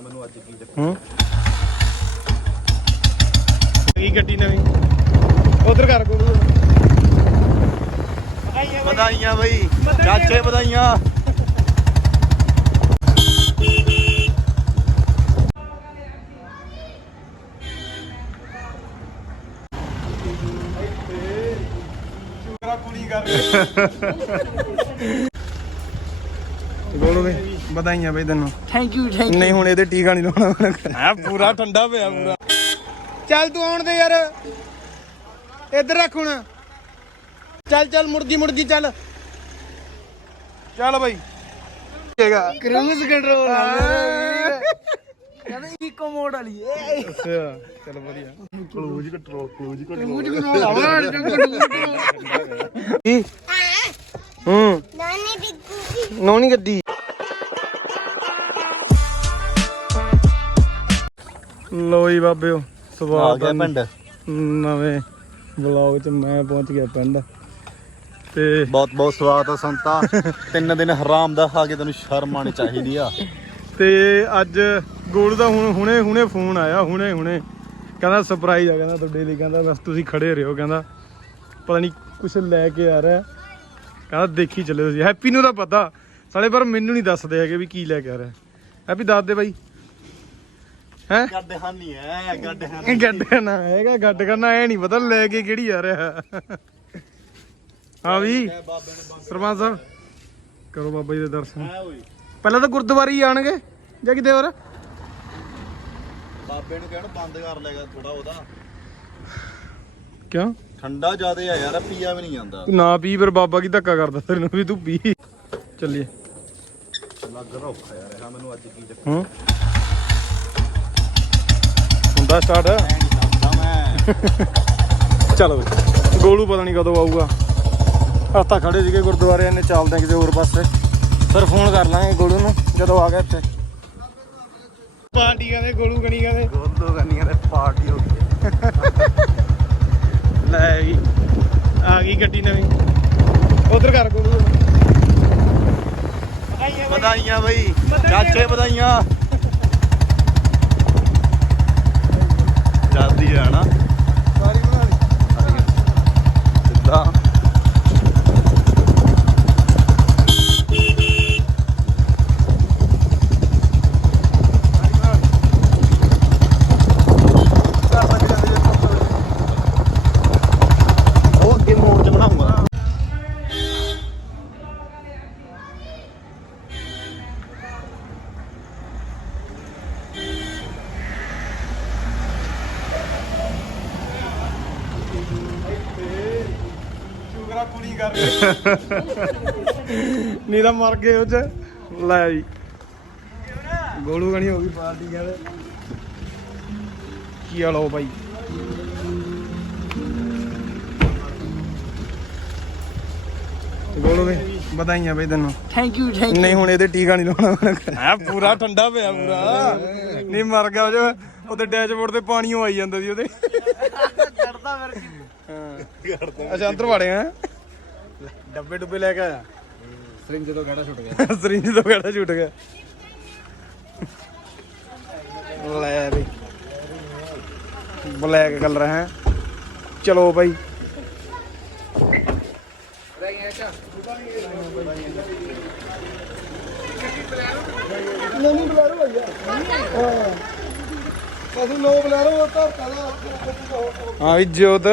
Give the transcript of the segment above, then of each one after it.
ਰਿਹਾ ਮੈਨੂੰ ਅੱਜ ਕੀ ਚੱਕਰ ਹੂੰ। ਕੀ ਗੱਡੀ ਨਵੀਂ? ਉਧਰ ਕਰ ਕੋਲ ਵਧਾਈਆਂ ਬਈ। ਚਾਚੇ ਵਧਾਈਆਂ। ਕੁੜੀ ਕਰ ਬੋਲੋ ਵੀ। ਵਧਾਈਆਂ ਬਈ ਤੈਨੂੰ। ਥੈਂਕ ਯੂ ਥੈਂਕ ਨਹੀਂ ਹੁਣ ਇਹਦੇ ਟੀਕਾ ਨਹੀਂ ਲਾਉਣਾ। ਹੈ ਪੂਰਾ ਠੰਡਾ ਪਿਆ ਪੂਰਾ। ਚੱਲ ਤੂੰ ਆਉਣ ਦੇ ਯਾਰ। ਇੱਧਰ ਰੱਖ ਹੁਣ। ਚੱਲ ਚੱਲ ਮੁਰਗੀ ਮੁਰਗੀ ਚੱਲ। ਚੱਲ ਬਈ। ਹੈਗਾ। ਕਰੂਜ਼ ਕੰਟਰੋਲ ਕਹਿੰਦੇ ਇਕੋ ਮੋਡ ਵਾਲੀ ਏ। ਅੱਛਾ ਚਲ ਵਧੀਆ। Cruise control cruise cruise control ਆਵਾ ਕੀ? ਹੂੰ ਨਾਨੀ ਬਿੱਗੂ ਨੋਣੀ ਗੱਡੀ। ਲੋਈ ਬਾਬਿਓ ਆ ਸਵਾਗਤ ਗਿਆ ਹੈ ਪਿੰਡ? ਨਵੇਂ ਵਲੌਗ ਚ ਮੈਂ ਪਹੁੰਚ ਗਿਆ ਪਿੰਡ। ਤੇ ਬਹੁਤ ਬਹੁਤ ਸਵਾਗਤ ਹੈ ਸੰਤਾ। ਤਿੰਨ ਦਿਨ ਹਰਾਮ ਦਾ ਖਾ ਕੇ ਤੈਨੂੰ ਸ਼ਰਮ ਆਣੀ ਚਾਹੀਦੀ ਆ। ਤੇ ਅੱਜ ਗੋਲੂ ਦਾ ਹੁਣ ਹੁਣੇ ਹੁਣੇ ਫੋਨ ਆਇਆ ਹੁਣੇ ਹੁਣੇ। ਕਹਿੰਦਾ ਸਰਪ੍ਰਾਈਜ਼ ਆ ਕਹਿੰਦਾ ਤੁਹਾਡੇ ਲਈ ਕਹਿੰਦਾ ਬਸ ਤੁਸੀਂ ਖੜੇ ਰਹੋ ਕਹਿੰਦਾ। ਪਤਾ ਨਹੀਂ ਕੁਝ ਲੈ ਕੇ ਆ ਰਿਹਾ। ਕਹਿੰਦਾ ਦੇਖੀ ਚੱਲੇ ਤੁਸੀਂ। ਹੈਪੀ ਨੂੰ ਤਾਂ ਪਤਾ। ਸਾਲੇ ਪਰ ਮੈਨੂੰ ਨਹੀਂ ਦੱਸਦੇ ਹੈਗੇ ਵੀ ਕੀ ਲੈ ਕੇ ਆ ਰਿਹਾ। ਹੈਪੀ ਦੱਸ ਦੇ ਬਾਈ। ਹੈ? ਗੱਡ ਹਾਨੀ ਐ ਗੱਡ ਹਾਨੀ ਗੱਡ ਨਾ ਹੈਗਾ ਗੱਡ ਕਰਨਾ ਐ ਨਹੀਂ ਪਤਾ ਲੈ ਕੇ ਕਿਹੜੀ ਆ ਰਿਹਾ। ਹਾਂ ਵੀ ਸਰਪੰਚ ਸਾਹਿਬ। ਕਰੋ ਬਾਬਾ ਜੀ ਦੇ ਦਰਸ਼ਨ। ਪਹਿਲਾਂ ਤਾਂ ਗੁਰਦੁਆਰੇ ਹੀ ਆਣਗੇ ਜਾਂ ਕਿਤੇ ਹੋਰ? ਬਾਬੇ ਨੂੰ ਕਹਿਣ ਬੰਦ ਕਰ ਲੈਗਾ ਥੋੜਾ ਉਹਦਾ। ਕਿਉਂ? ਠੰਡਾ ਜ਼ਿਆਦੇ ਆ ਯਾਰ ਪੀਆ ਵੀ ਨਹੀਂ ਜਾਂਦਾ। ਨਾ ਪੀ ਫਿਰ ਬਾਬਾ ਕੀ ਧੱਕਾ ਕਰਦਾ ਤੈਨੂੰ ਵੀ ਤੂੰ ਪੀ। ਚੱਲੀਏ। ਲੱਗ ਰਿਹਾ ਔਖਾ ਯਾਰ ਇਹ ਮੈਨੂੰ ਅੱਜ ਕੀ ਚੱਕਰ। ਹੂੰ। ਹੁੰਦਾ ਸਟਾਰਟ ਚਲੋ ਬਈ। ਗੋਲੂ ਪਤਾ ਨਹੀਂ ਕਦੋਂ ਆਊਗਾ। ਹਫਤਾ ਖੜੇ ਸੀਗੇ ਗੁਰਦੁਆਰੇ ਇਹਨੇ ਚੱਲਦੇ ਕਿਤੇ ਹੋਰ ਪਾਸੇ। ਫਿਰ ਫੋਨ ਕਰ ਲਾਂਗੇ ਗੋਲੂ ਨੂੰ ਜਦੋਂ ਆ ਗਿਆ ਇੱਥੇ। ਪਾਰਟੀ ਕਹਿੰਦੇ ਗੋਲੂ ਗਣੀ ਕਹਿੰਦੇ ਗੋਲੋ ਗੰਨੀਆਂ ਦੇ ਪਾਰਟੀ ਹੋ ਗਈ ਲੈ ਗਈ ਆ ਗਈ ਗੱਡੀ ਨਵੀਂ। ਉਧਰ ਕਰ ਗੋਲੂ। ਵਧਾਈਆਂ ਬਈ। ਚਾਚੇ ਵਧਾਈਆਂ। യാത്രികയാണ് ਕਰ ਨਹੀਂ ਤਾਂ ਮਰ ਗਏ ਉਹ ਚ। ਲੈ ਜੀ। ਗੋਲੂ ਗਣੀ ਹੋ ਗਈ ਪਾਰਟੀ ਕਹਿੰਦੇ ਕੀ ਹਾਲ ਹੋ ਬਾਈ? ਤੇ ਗੋਲੂ ਵੀ ਵਧਾਈਆਂ ਬਈ ਤੈਨੂੰ। ਥੈਂਕ ਯੂ ਥੈਂਕ ਨਹੀਂ ਹੁਣ ਇਹਦੇ ਟੀਕਾ ਨਹੀਂ ਲਾਉਣਾ। ਹੈ ਪੂਰਾ ਠੰਡਾ ਪਿਆ ਪੂਰਾ। ਨਹੀਂ ਮਰ ਗਿਆ ਉਹ ਉਹਦੇ ਡੈਸ਼ਬੋਰਡ ਤੇ ਪਾਣੀ ਆਈ ਜਾਂਦਾ ਸੀ ਉਹਦੇ। ਕਰਦਾ ਫਿਰ। ਹਾਂ ਅੱਛਾ ਅੰਦਰ ਵੜੇ ਆ ਡੱਬੇ ਡੁੱਬੇ ਲੈ ਕੇ ਆਇਆ ਸਰਿੰਜ ਤੋਂ ਗਾੜਾ ਛੁੱਟ ਗਿਆ ਸਰਿੰਜ ਤੋਂ ਕਿਹੜਾ ਛੁੱਟ ਗਿਆ ਲੈ ਬਈ ਬਲੈਕ ਕਲਰ ਹੈ ਚਲੋ ਬਾਈ ਨਹੀਂ ਬੁਲਾ ਲੋ ਤਾਂ ਕਦਾ ਹਾਂ ਵੀ ਜੋਤ।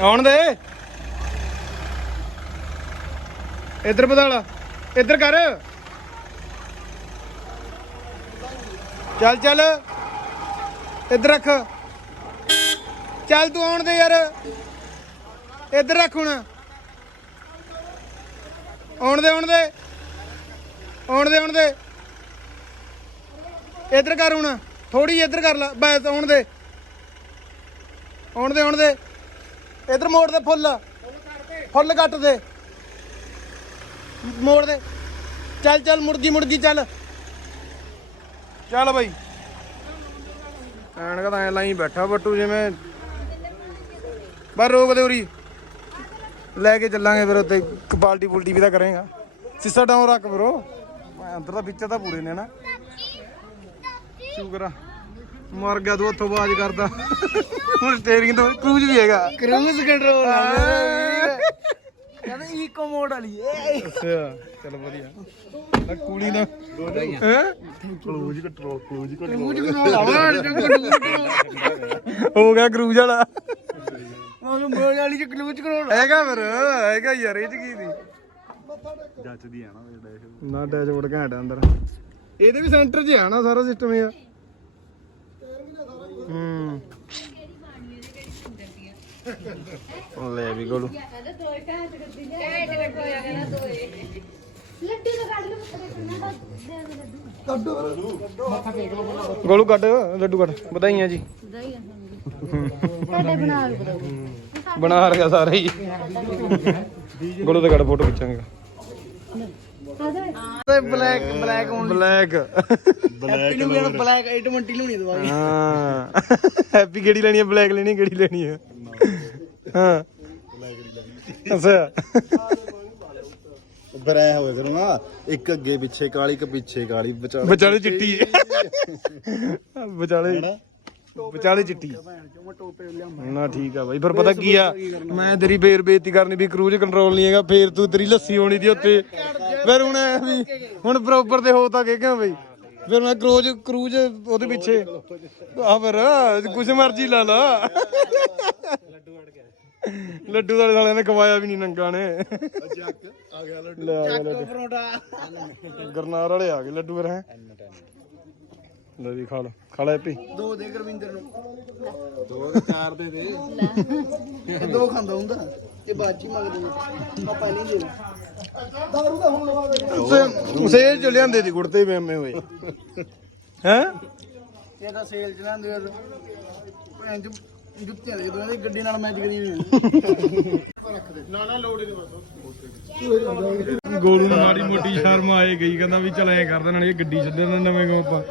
ਆਉਣ ਦੇ। ਇੱਧਰ ਬਦਾਲਾ ਇੱਧਰ ਕਰ। ਚੱਲ ਚੱਲ। ਇੱਧਰ ਰੱਖ। ਚੱਲ ਤੂੰ ਆਉਣ ਦੇ ਯਾਰ। ਇੱਧਰ ਰੱਖ ਹੁਣ। ਆਉਣ ਦੇ ਆਉਣ ਦੇ। ਆਉਣ ਦੇ ਆਉਣ ਦੇ। ਇੱਧਰ ਕਰ ਹੁਣ ਥੋੜੀ ਇੱਧਰ ਕਰ ਲੈ, ਬਸ ਆਉਣ ਦੇ। ਆਉਣ ਦੇ ਆਉਣ ਦੇ। ਇੱਧਰ ਮੋੜ ਦੇ ਫੁੱਲ। ਫੁੱਲ ਕੱਟ ਦੇ। ਮੋੜ ਦੇ। ਚੱਲ ਚੱਲ ਮੁਰਗੀ ਮੁਰਗੀ ਚੱਲ। ਚੱਲ ਬਾਈ। ਐਨਕ ਤਾਂ ਐ ਲਾਈ ਬੈਠਾ ਬੱਟੂ ਜਿਵੇਂ। ਬਸ ਰੋਕ ਦੇ ਉਰੀ। ਲੈ ਕੇ ਚੱਲਾਂਗੇ ਫਿਰ ਉੱਤੇ ਪਾਲਟੀ ਪੁਲਟੀ ਵੀ ਤਾਂ ਕਰੇਗਾ। ਸਿੱਸਾ ਡਾਉਨ ਰੱਖ ਬਰੋ ਅੰਦਰ ਤਾਂ ਵਿੱਚ ਤਾਂ ਪੂਰੇ ਨੇ ਨਾ। ਸ਼ੁਕਰ ਮਰ ਗਿਆ ਤੂੰ ਉੱਥੋਂ ਬਾਜ ਕਰਦਾ। ਹੁਣ ਸਟੀਅਰਿੰਗ ਤੋਂ ਕਰੂਜ਼ ਵੀ ਹੈਗਾ। ਕਰੂਜ਼ ਕੰਟਰੋਲ ਕਹਿੰਦਾ ਈਕੋ ਮੋਡ ਵਾਲੀ ਅੱਛਾ ਚਲ ਵਧੀਆ। ਲੈ ਕੂਲੀ ਦਾ ਹੈ? Cruise control cruise cruise control ਹੋ ਗਿਆ ਕਰੂਜ਼ ਵਾਲਾ। ਉਹ ਮੋਡ ਵਾਲੀ ਚ ਕਰੂਜ਼ ਕੰਟਰੋਲ ਹੈਗਾ ਫਿਰ ਹੈਗਾ ਯਾਰ ਇਹ ਚ ਕੀ ਦੀ ਜੱਚਦੀ ਆ ਨਾ ਜਿਹੜਾ ਇਹ। ਨਾ ਡੈਸ਼ਬੋਰਡ ਘੈਂਟ ਆ ਅੰਦਰ। ਇਹਦੇ ਵੀ ਸੈਂਟਰ 'ਚ ਆ ਨਾ ਸਾਰਾ ਸਿਸਟਮ ਇਹ। ਹੂੰ। ਲੈ ਵੀ ਗੋਲੂ। ਲੱਡੂ ਤਾਂ ਕੱਢ। ਲਓ ਕਿੰਨਾ ਦਾ ਦੇ ਦੇ ਲੱਡੂ ਗੋਲੂ ਕੱਢ ਲੱਡੂ ਕੱਢ ਵਧਾਈਆਂ ਜੀ। ਸਾਡੇ ਬਣਾ ਦਿਓ ਬਣਾ ਰਿਹਾ ਸਾਰਾ ਹੀ। ਗੋਲੂ ਤੇ ਕੱਢ ਫੋਟੋ ਖਿੱਚਾਂਗੇ। ਤੇ ਬਲੈਕ ਬਲੈਕ ਹੁਣ ਬਲੈਕ। ਹੈਪੀ ਨੂੰ ਵੀ ਬਲੈਕ 820 ਲਿਆਉਣੀ ਦਵਾ ਹਾਂ। ਹੈਪੀ ਕਿਹੜੀ ਲੈਣੀ ਹੈ ਬਲੈਕ ਲੈਣੀ ਕਿਹੜੀ ਲੈਣੀ ਹੈ ਹਾਂ। ਅੱਛਾ। ਐ ਹੋਇਆ ਕਰੂੰਗਾ ਇੱਕ ਅੱਗੇ ਪਿੱਛੇ ਕਾਲੀ ਇੱਕ ਪਿੱਛੇ ਕਾਲੀ। ਵਿਚਾਲੇ ਵਿਚਾਲੇ ਚਿੱਟੀ। ਵਿਚਾਲੇ। ਵਿਚਾਲੇ ਚਿੱਟੀ। ਨਾ ਠੀਕ ਆ ਬਾਈ ਫਿਰ ਪਤਾ ਕੀ ਆ? ਮੈਂ ਤੇਰੀ ਫੇਰ ਬੇਇੱਜ਼ਤੀ ਕਰਨੀ ਵੀ ਕਰੂਜ਼ ਕੰਟਰੋਲ ਨਹੀਂ ਹੈਗਾ ਫੇਰ ਤੂੰ ਤੇਰੀ ਲੱਸੀ ਹੋਣੀ ਦੀ ਉੱਤੇ। ਫਿਰ ਹੁਣ ਐ ਵੀ ਹੁਣ ਪ੍ਰੋਪਰ ਤੇ ਹੋ ਤਾਂ ਗਏ ਕਿਉਂ ਬਈ? ਫਿਰ ਮੈਂ ਕਰੂਜ਼ ਕਰੂਜ਼ ਉਹਦੇ ਪਿੱਛੇ। ਆ ਫਿਰ ਕੁਛ ਮਰਜ਼ੀ ਲਾ ਲਾ। ਲੱਡੂ ਵਾਲੇ ਸਾਲਿਆਂ ਨੇ ਖਵਾਇਆ ਵੀ ਨਹੀਂ ਨੰਗਾ ਨੇ। ਆ ਗਿਆ ਲੱਡੂ। ਲੱਡੂ। ਪਰੋਟਾ ਗਰਨਾਰ ਵਾਲੇ ਆ ਗਏ ਲੱਡੂ ਫਿਰ ਹੈ। ਲੈ ਵੀ ਖਾ ਲ ਖਾ ਲੈ ਪੀ। ਦੋ ਦੇ ਗੁਰਵਿੰਦਰ ਨੂੰ। ਦੋ ਚਾਰ ਦੇ ਦੇ। ਇਹ ਦੋ ਖਾਂਦਾ ਹੁੰਦਾ। ਚ ਹੀ ਮੰਗਦੇ ਨੇ। ਆ ਪਹਿਲੇ ਦੇ ਦਾਰੂ ਦਾ ਹੁਣ ਲਵਾ ਸੇਲ ਚ ਲਿਆਂਦੇ ਦੀ ਗੁੜਤੇ ਵੀ ਐਵੇਂ ਹੋਏ। ਹੈ? ਇਹ ਤਾਂ ਸੇਲ ਚ ਲੈਂਦੇ ਆ। ਭੈਣ ਜੁੱਤੀਆਂ ਦੇ ਦੋ ਇਹਦੀ ਗੱਡੀ ਨਾਲ ਮੈਚ ਕਰੀ ਹੋਈ ਗੋਲੂ ਨੂੰ ਮਾੜੀ ਮੋਟੀ ਸ਼ਰਮ ਆਏ ਗਈ ਕਹਿੰਦਾ ਵੀ ਚਲ ਐ ਕਰ ਦੇਣਾ ਇਹ ਗੱਡੀ ਛੱਡੇ ਨਾ ਨਵੇਂ ਕੋ ਆਪਾਂ।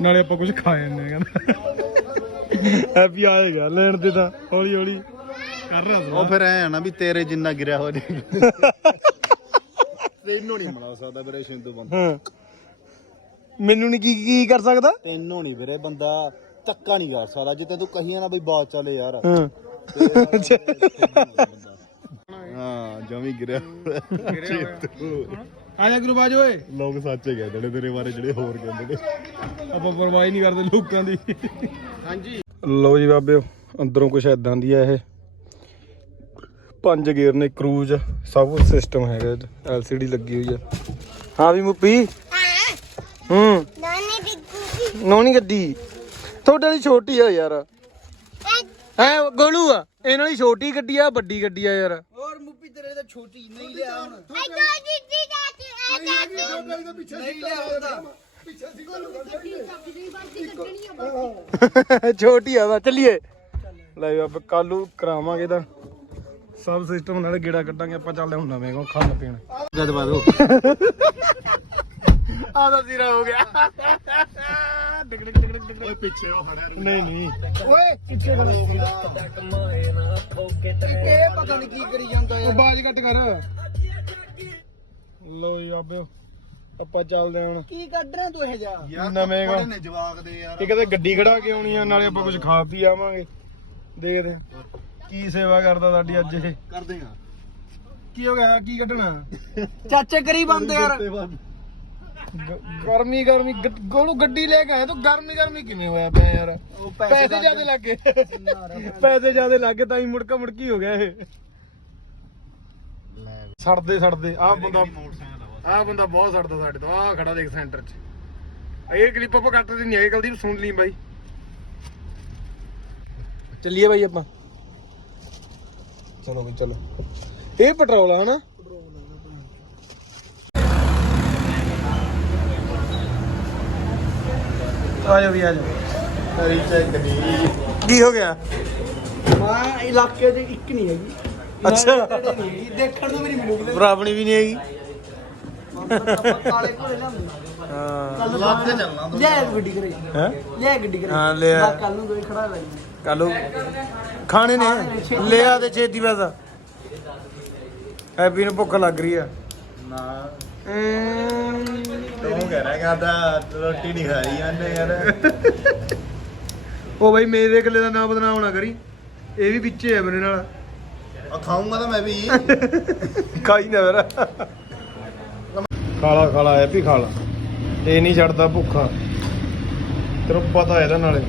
ਨਾਲੇ ਆਪਾਂ ਕੁਝ ਖਾ ਜਾਂਦੇ ਆ ਕਹਿੰਦਾ। ਹੈਪੀ ਆਏਗਾ ਲੈਣ ਦੇ ਤਾਂ ਹੌਲੀ ਹੌਲੀ ਕਰ ਰਹਾ ਉਹ ਫਿਰ ਐ ਆ ਨਾ ਵੀ ਤੇਰੇ ਜਿੰਨਾ ਗਿਰਿਆ ਹੋ ਨਹੀਂ ਤੈਨੂੰ ਨਹੀਂ ਮਿਲਾ ਸਕਦਾ ਵੀਰੇ ਸ਼ਿੰਦੂ ਬੰਦਾ। ਹਾਂ। ਮੈਨੂੰ ਨਹੀਂ ਕੀ ਕੀ ਕਰ ਸਕਦਾ? ਤੈਨੂੰ ਨਹੀਂ ਵੀਰੇ ਬੰਦਾ ਧੱਕਾ ਨਹੀਂ ਕਰ ਸਕਦਾ ਜਿੱਤੇ ਤੂੰ ਕਹੀਆਂ ਨਾ ਬਈ ਬਾਤ ਚੱਲੇ ਯਾਰ। ਹਾਂ। ਹਾਂ ਜਮੀ ਗਿਰਿਆ ਆ ਜਾ ਗੁਰੂ ਬਾਜ ਓਏ। ਲੋਕ ਸੱਚੇ ਕਹਿੰਦੇ ਨੇ ਤੇਰੇ ਬਾਰੇ ਜਿਹੜੇ ਹੋਰ ਕਹਿੰਦੇ ਨੇ। ਆਪਾਂ ਪਰਵਾਹ ਹੀ ਨਹੀਂ ਕਰਦੇ ਲੋਕਾਂ ਦੀ। ਹਾਂਜੀ। ਲਓ ਜੀ ਬਾਬਿਓ ਅੰਦਰੋਂ ਕੁਛ ਐਦਾਂ ਦੀ ਆ ਇਹ। ਪੰਜ ਗੇਅਰ ਨੇ ਕਰੂਜ਼ ਸਭ ਕੁਝ ਸਿਸਟਮ ਹੈਗਾ ਐਲਸੀਡੀ ਲੱਗੀ ਹੋਈ ਆ। ਹਾਂ ਵੀ ਮੁੱਪੀ? ਹੂੰ। ਨਾਨੀ ਬਿੱਗੂ ਨੋਣੀ ਗੱਡੀ। ਤੁਹਾਡੇ ਵਾਲੀ ਛੋਟੀ ਆ ਯਾਰ। ਐ ਗੋਲੂ ਆ। ਇਹਨਾਂ ਵਾਲੀ ਛੋਟੀ ਗੱਡੀ ਆ ਵੱਡੀ ਗੱਡੀ ਆ ਯਾਰ। ਹੋਰ ਮੁੱਪੀ ਤੇਰੇ ਤਾਂ ਛੋਟੀ ਨਹੀਂ ਲਿਆ ਹੁਣ। ਛੋਟੀ ਆ ਦਾ ਚੱਲੀਏ। ਲੈ ਵੀ ਆਪਾਂ ਕੱਲੂ ਕਰਾਵਾਂਗੇ ਤਾਂ ਸਭ ਸਿਸਟਮ ਨਾਲ ਗੇੜਾ ਕੱਢਾਂਗੇ ਆਪਾਂ ਚੱਲਦੇ ਹੁਣ ਨਵੇਂ ਕੋ ਖਾਣ ਪੀਣ। ਜਦ ਬਾਦੋ ਆਦਾ ਸਿਰਾ ਹੋ ਗਿਆ। ਓਏ ਪਿੱਛੇ ਉਹ ਖੜਾ ਨਹੀਂ ਨਹੀਂ। ਓਏ ਪਿੱਛੇ ਕਰ ਇਹ ਪਤਾ ਨਹੀਂ ਕੀ ਕਰੀ ਜਾਂਦਾ ਯਾਰ। ਬਾਜ ਕੱਟ ਕਰ। ਲੋ ਜੀ ਆਬਿਓ ਆਪਾਂ ਚੱਲਦੇ ਹਾਂ ਹੁਣ। ਕੀ ਕੱਢ ਰਿਹਾ ਤੂੰ ਇਹ ਜਾ ਨਵੇਂ ਕੋ ਨੇ ਜਵਾਕ ਦੇ ਯਾਰ। ਇਹ ਕਹਿੰਦੇ ਗੱਡੀ ਖੜਾ ਕੇ ਆਉਣੀ ਆ ਨਾਲੇ ਆਪਾਂ ਕੁਝ ਖਾ ਪੀ ਆਵਾਂਗੇ। ਦੇਖਦੇ ਆ ਕੀ ਸੇਵਾ ਕਰਦਾ ਸਾਡੀ ਅੱਜ ਇਹ? ਕਰ ਦੇਗਾ ਕੀ ਹੋ ਗਿਆ? ਕੀ ਕੱਢਣਾ? ਚਾਚੇ ਕਰੀ ਬੰਦ ਯਾਰ। ਗਰਮੀ ਗਰਮੀ। ਗੋਲੂ ਗੱਡੀ ਲੈ ਕੇ ਆਇਆ ਤੂੰ? ਗਰਮੀ ਗਰਮੀ ਕਿਵੇਂ ਹੋਇਆ ਪਿਆ ਯਾਰ? ਪੈਸੇ ਜ਼ਿਆਦੇ ਲੱਗੇ ਪੈਸੇ ਜ਼ਿਆਦੇ ਲੱਗੇ ਤਾਂ ਹੀ ਮੁੜਕਾ ਮੁੜਕੀ ਹੋ ਗਿਆ ਇਹ। ਸੜਦੇ ਸੜਦੇ। ਆਹ ਬੰਦਾ ਆਹ ਬੰਦਾ ਬਹੁਤ ਸੜਦਾ ਸਾਡੇ ਤੋਂ। ਆਹ ਖੜਾ ਦੇਖ ਸੈਂਟਰ 'ਚ। ਇਹ ਕਲਿੱਪ ਆਪਾਂ ਕੱਟਦੇ ਨਹੀਂ ਹੈਗੇ ਕੁਲਦੀਪ ਸੁਣ ਲਈ ਬਾਈ। ਚੱਲੀਏ ਬਾਈ ਆਪਾਂ। ਚਲੋ ਬਈ ਚਲੋ। ਇਹ ਪੈਟਰੋਲ ਆ ਹਨਾ? ਆ ਜਾ ਵੀ ਆ ਜਾ ਤੇਰੀ ਚੈੱਕ ਦੀ ਕੀ ਹੋ ਗਿਆ? ਮਾਂ ਇਲਾਕੇ 'ਚ ਇੱਕ ਨਹੀਂ ਹੈਗੀ। ਅੱਛਾ। ਦੇਖਣ ਨੂੰ ਵੀ ਨਹੀਂ ਮਿਲੂਗੀ। ਬਰਾਬਣੀ ਵੀ ਨਹੀਂ ਹੈਗੀ। ਕਾਲੇ ਘੋੜੇ ਲਿਆਉਂਦੇ ਹਾਂ। ਲੱਗ ਤੇ। ਚੱਲਣਾ ਲੈ ਗੱਡੀ ਕਰੇ। ਹੈ? ਲੈ ਗੱਡੀ ਕਰੇ। ਹਾਂ, ਲੈ ਆ। ਕੱਲ ਨੂੰ ਦੋਈ ਖੜਾ ਲੈ ਕੱਲੂ ਖਾਣੇ ਨੇ। ਲਿਆ ਤੇ ਛੇਤੀ ਪੈਸਾ ਹੈਪੀ ਨੂੰ ਭੁੱਖ ਲੱਗ ਰਹੀ ਆ। ਨਾ। ਅਮ, ਤੂੰ ਕਹਿ ਰਿਹਾ ਕਹਿੰਦਾ ਰੋਟੀ ਨਹੀਂ ਖਾਈ ਜਾਂਦੇ ਯਾਰ। ਉਹ ਬਾਈ ਮੇਰੇ ਕਿੱਲੇ ਦਾ ਨਾਮ ਬਦਨਾਮ ਨਾ ਕਰੀ। ਇਹ ਵੀ ਵਿੱਚੇ ਹੈ ਮੇਰੇ ਨਾਲ। ਆ ਖਾਊਂਗਾ ਤਾਂ ਮੈਂ ਵੀ। ਖਾਈ ਨਾ ਮੇਰਾ ਖਾਲਾ ਖਾਲਾ ਹੈਪੀ ਖਾਲਾ। ਇਹ ਨਹੀਂ ਛੱਡਦਾ ਭੁੱਖਾ। ਤੈਨੂੰ ਪਤਾ ਇਹਦਾ ਨਾਲੇ।